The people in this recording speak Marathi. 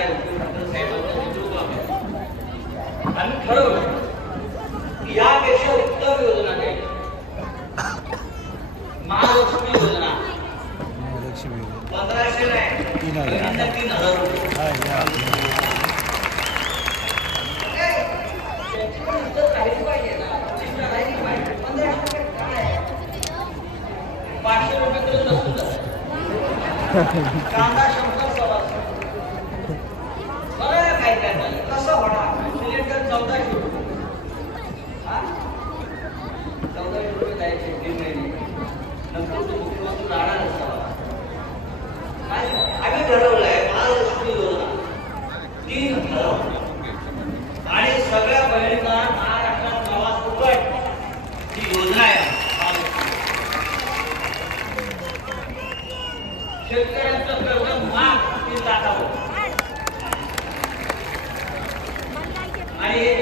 काय उद्धव ठाकरे साहेबांचं नेतृत्व आम्ही आम्ही ठरवलं की यापेक्षा उत्तम योजना काय महालक्ष्मी योजना. पंधराशे नाही तीन हजार रुपये पाचशे रुपये कांदा शंभर बघा ना काय कसं होणार सिलेंडर चौदाशे रुपये चौदाशे रुपये तीन महिने. नंतर तो मुख्यमंत्री असावा. आम्ही ठरवलंय योजना तीन आणि सगळ्या बहिणींना महाराष्ट्रात प्रवास फुकट ही योजना आहे शेतकऱ्यांचं कर्ज माफ तीन लाखावर आणि